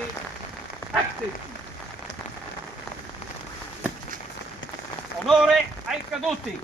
caduti, attenti. Onore ai caduti.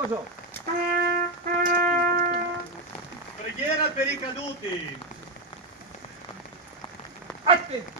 Cosa? Preghiera per i caduti. Attenti.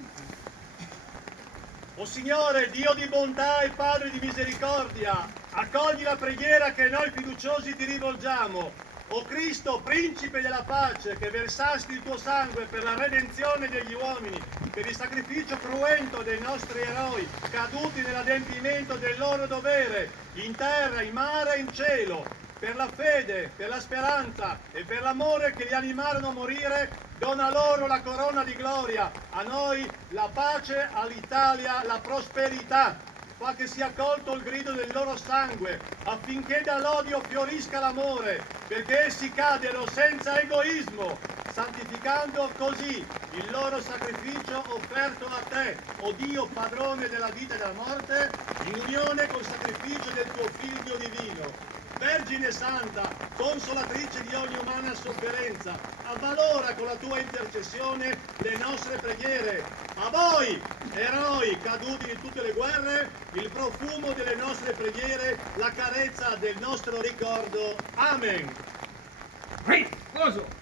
O Signore, Dio di bontà e Padre di misericordia, accogli la preghiera che noi fiduciosi ti rivolgiamo. O Cristo, principe della pace, che versasti il tuo sangue per la redenzione degli uomini, per il sacrificio cruento dei nostri eroi, caduti nell'adempimento del loro dovere, in terra, in mare e in cielo, per la fede, per la speranza e per l'amore che li animarono a morire, dona loro la corona di gloria, a noi la pace, all'Italia la prosperità. Fa che sia accolto il grido del loro sangue, affinché dall'odio fiorisca l'amore, perché essi cadano senza egoismo, santificando così il loro sacrificio offerto a te, o Dio padrone della vita e della morte, in unione col sacrificio del tuo Figlio divino. Vergine Santa, consolatrice di ogni umana sofferenza, avvalora con la tua intercessione le nostre preghiere. A voi, eroi caduti in tutte le guerre, il profumo delle nostre preghiere, la carezza del nostro ricordo. Amen. Cosa?